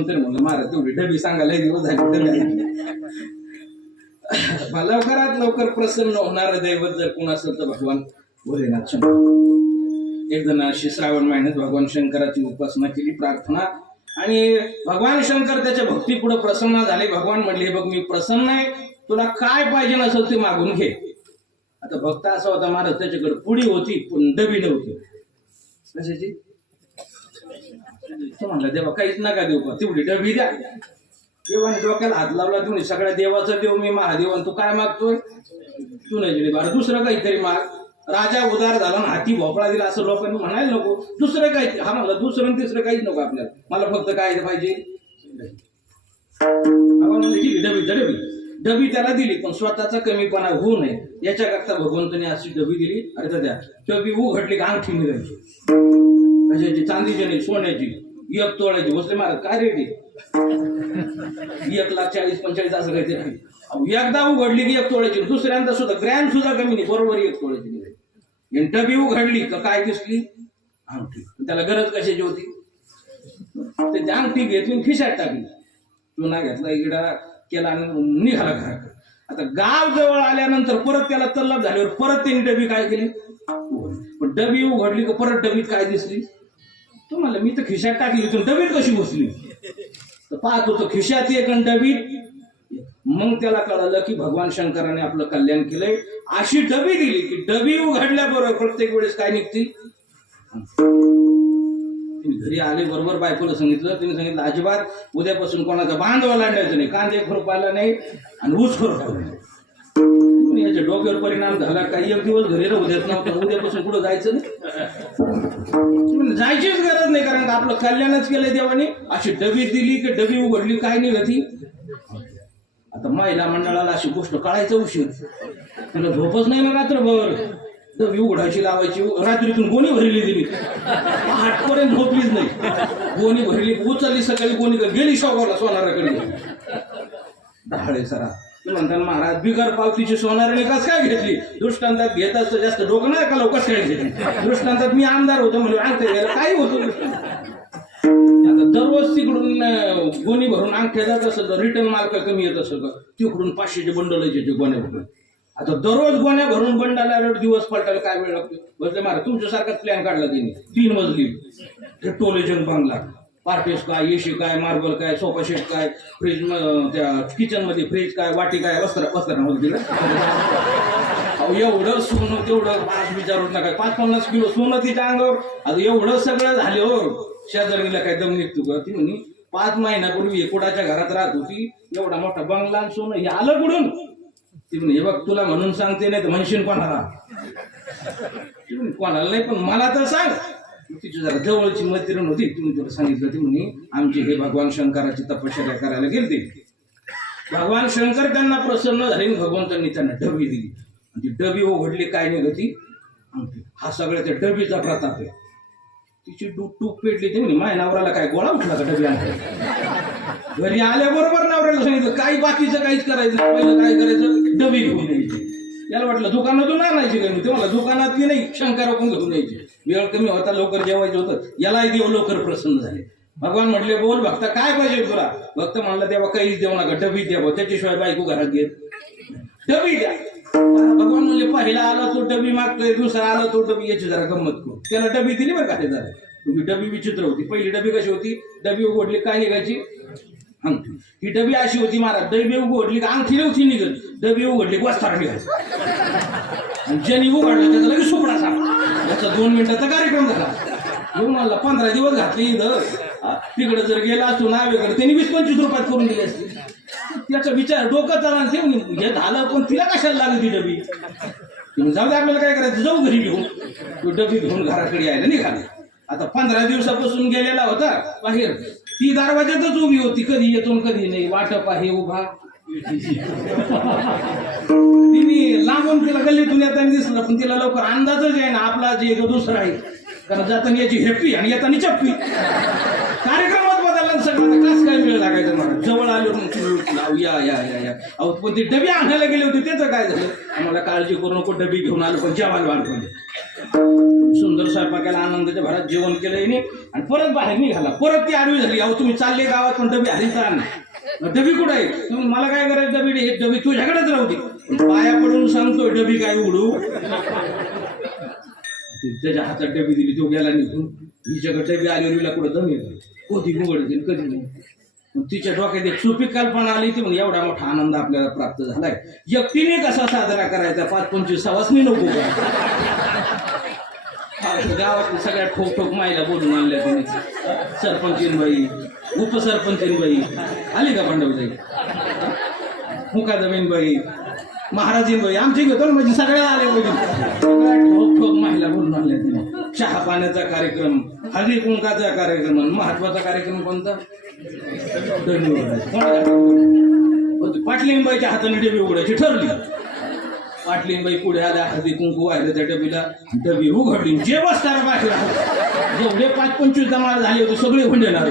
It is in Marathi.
कोणतरी म्हणलं महाराज तेवढी डबी सांगायला दिवस झाली डबी लवकरात लवकर प्रसन्न होणार दैवत जर कोण असेल तर भगवान भोलेनाथ शंकर. एक जण अशी श्रावण महिन्यात भगवान शंकराची उपासना केली, प्रार्थना, आणि भगवान शंकर त्याच्या भक्ती पुढे प्रसन्न झाले. भगवान म्हणले बघ मी प्रसन्न आहे, तुला काय पाहिजे नसेल ते मागून घे. आता भक्त असा होता महाराज त्याच्याकडे पुडी होती पण डबी नव्हती. कशाची? तो म्हणला देवा काहीच नका देऊ का, तेवढी डबी द्या. देवाने डोक्याला हात लावला, तुम्ही सगळ्या देवाचा देव मी महादेव, तू काय मागतोय? तू नाही दिली बरं दुसरं काहीतरी माग. राजा उदार झाला ना हाती भोपळा दिला असं लोकांनी म्हणायला नको. दुसरं काही हा म्हणलं दुसरं तिसरं काहीच नको आपल्याला, मला फक्त काय पाहिजे. डबी डबी डबी त्याला दिली पण स्वतःचा कमीपणा होऊ नये याच्याकरता भगवंताने अशी डबी दिली. अरे द्या डबी उघडली का अंगठी निघायची, कशाची? चांदीची नाही, सोन्याची, 1 तोळ्याची. बसले महाराज काय रेट आहे? 1,40,45 असं काहीतरी आहे. एकदा उघडली की 1 तोळ्याची, दुसऱ्यांदा सुद्धा ग्रॅम सुद्धा कमी नाही, बरोबर 1 तोळ्याची निघायची. डबी उघडली का काय दिसली? अंगठी. त्याला गरज कशाची होती? त्याची अंगठी घेतली खिशात टाकली, चुना घेतला, इकडा केला आणि निघाला घरात. आता गाव जवळ आल्यानंतर परत त्याला तल्लप झाल्यावर परत त्यांनी डबी काय केली? पण डबी उघडली का परत डबीत काय दिसली? तुम्हाला मी तर खिशात टाकली, डबीत कशी घुसली? तर पाहत होतो खिशात एक आणि डबीत. मग त्याला कळालं की भगवान शंकराने आपलं कल्याण केलंय. अशी डबी दिली की डबी उघडल्याबरोबर प्रत्येक वेळेस काय निघते? घरी आले बरोबर बायकोला सांगितलं, तिने सांगितलं अजिबात उद्यापासून कोणाचा बांधवा लांडायचं नाही, कांदे खुरपायला नाही आणि ऊस खुरपायला नाही. याच्या डोक्यावर परिणाम झाला. काही एक दिवस घरी राहू देत नव्हतं, उद्यापासून कुठं जायचं नाही, जायचीच गरज नाही, कारण आपलं कल्याणच केलंय देवाने. अशी डबी दिली की डबी उघडली काय निघती? आता महिला मंडळाला अशी गोष्ट कळायचं उशीर, तुला झोपच नाही ना रात्रभर. डबी उघडायची लावायची, रात्रीतून गोणी भरली दिली, आठपर्यंत झोपलीच नाही. गोणी भरली उचलली, सकाळी गोणी गेली शोगावला सोनाराकडे. ढाळे सरा म्हणतात महाराज बिगर पावतीची सोनाराने कस काय घेतली? दृष्टांतात घेत असतं जास्त डोकं नाही का लोक कस काय घेतली? दृष्टांतात मी आमदार होतो म्हणजे अंगठ्या घ्यायला काही होतं. आता दररोज तिकडून गोणी भरून अंगठ्या जात असेल तर रिटर्न मार्क कमी येत असेल का, तिकडून 500चे बंडल यायचे गोण्या भरून. आता दररोज गोण्या भरून बंडाला दिवस पलटायला काय वेळ लागतो? बसले महाराज तुमच्यासारखाच प्लॅन काढला त्यांनी. 3 मजली टोलेजन बांगला, पार्टेस काय, एसी काय, मार्बल काय, सोफा सेट काय, फ्रीज, त्या किचन मध्ये फ्रीज काय, वाटी काय, वस्त्रामध्ये दिलं. एवढं सोनं तेवढं विचारत नका, 5-50 किलो सोनं तिच्या अंगावर. आता एवढं सगळं झाले हो, शेजारीला काय दम निघतो का? ती म्हणे 5 महिन्यापूर्वी एकोडाच्या घरात राहत होती, एवढा मोठा बंगला सोनं हे आलं कुठून? ती म्हणे हे बघ तुला म्हणून सांगते नाही तर म्हणशील कोणाला? कोणाला नाही पण मला तर सांग. तिची जरा जवळची मैत्रीण होती, तुम्ही तुला सांगितलं. ती म्हणे आमची हे भगवान शंकराची तपश्चर्या करायला गेलते. भगवान शंकर त्यांना प्रसन्न झाले, भगवंतांनी त्यांना डबी दिली. ती डबी उघडली काय निघती? हा सगळ्या त्या डबीचा प्रताप आहे. तिची टूप पेटली. ती म्हणे माझ्या नवऱ्याला काय गोळा उठला का डबी आणते? घरी आल्याबरोबर नवऱ्याला सांगितलं काही बाकीचं काहीच करायचं, पहिलं काय करायचं? डबी घेऊन यायची. याला वाटलं दुकानातून आणायची काय? मी तुम्हाला दुकानात की नाही शंकराकडून घेऊन यायची. वेळ कमी होता, लवकर जेवायचं होतं. यालाही देव लवकर प्रसन्न झाले. भगवान म्हटले बोल भक्ता काय पाहिजे तुला? भक्त म्हणला देवा काहीच देऊ नका, डबी द्या. त्याच्याशिवाय बायको घरात घेत, डबी द्या. भगवान म्हणले पहिला आला तो डबी मागतोय, दुसरा आला तो डबी, याची जरा गंमत करू. त्याला डबी दिली बरं का? ते जरा तुम्ही डबी विचित्र होती. पहिली डबी कशी होती? डबी उघडली काय निघायची? अंगठी. ही डबी अशी होती महाराज, डबी उघडली का अंगठी नव्हती निघत, डबी उघडली की वस्तारा निघायचं. आणि ज्यांनी उघडलं त्याचा लगेच सुपडा सांग, याचा 2 मिनिटाचा कार्यक्रम झाला. येऊन मला 15 दिवस घातले इथं. तिकडे जर गेला असतो नावेकडे त्यांनी 20-25 रुपयात करून दिले असते. त्याचा विचार डोकं चालला हे झालं पण तिला कशाला लागली ती डबी? जाऊ दे आपल्याला काय करायचं, जाऊ घरी घेऊन. तो डबी घेऊन घराकडे यायला निघाले. आता 15 दिवसापासून गेलेला होता बाहेर, ती दरवाज्यातच उभी होती, कधी येतो कधी नाही, वाटप आहे उभा. तिने लांबून तिला गल्लीतून येताना दिसलं पण तिला लवकर अंदाजच आहे ना आपला जे दुसरा आहे, कारण जाताना याची हेप्पी आणि येताना चप्पी. कार्यक्रमात बदलला सगळं, कास काय वेळ लागायचं मला. जवळ आलो या या या या अहो पण ती डबी आणायला गेले होते, त्याचं काय झालं? आम्हाला काळजी करू नको, डबी घेऊन आलो पण जेवायला वाढवले. सुंदर स्वयंपाकाला आनंदाच्या भरात जेवण केलं हिने आणि परत बाहेर निघाला. परत ती आडवी झाली. अहो तुम्ही चालले गावात पण डबी हरीत राहणार. डबी कुठं आहे? तुम्ही मला काय करायचं डबी? हे डबी तुझ्याकडेच राहू दे. पाया पडून सांगतोय डबी काय उघडू. त्याच्या हातात डबी दिली. तो गेला निघून. हिच्याकडे डबी आली विला कुठं दम येतो. कधी उघडते कधी नाही. तिच्या डोक्यात एक सोपी कल्पना आली ती म्हणजे एवढा मोठा आनंद आपल्याला प्राप्त झालाय. एकटीने कसा साजरा करायचा? 5-25 सवासनी नको गावात सगळ्या ठोक ठोक माईला बोलून आणल्या तुम्ही. सरपंचीनबाई, उपसरपंचीनबाई आली का पांडवताई, मुकादमीनबाई, महाराजीनबाई आमची घेतो म्हणजे सगळ्या आल्या पाहिजे. सगळ्या ठोक ठोक माईला बोलून आणल्या तिने. चहा पाण्याचा कार्यक्रम, हळदी कुंकाचा कार्यक्रम, महत्वाचा कार्यक्रम कोणता? पाटलीनबाईच्या हाताने डबी उघडायची ठरली. पाटलीनबाई पुढे आल्या. हळदी कुंकू वाहिलं त्या डबीला. डबी उघडली. जे बसताना बाहेर जेवढे 5-25 जमा झाले होते सगळे हुंडेणार.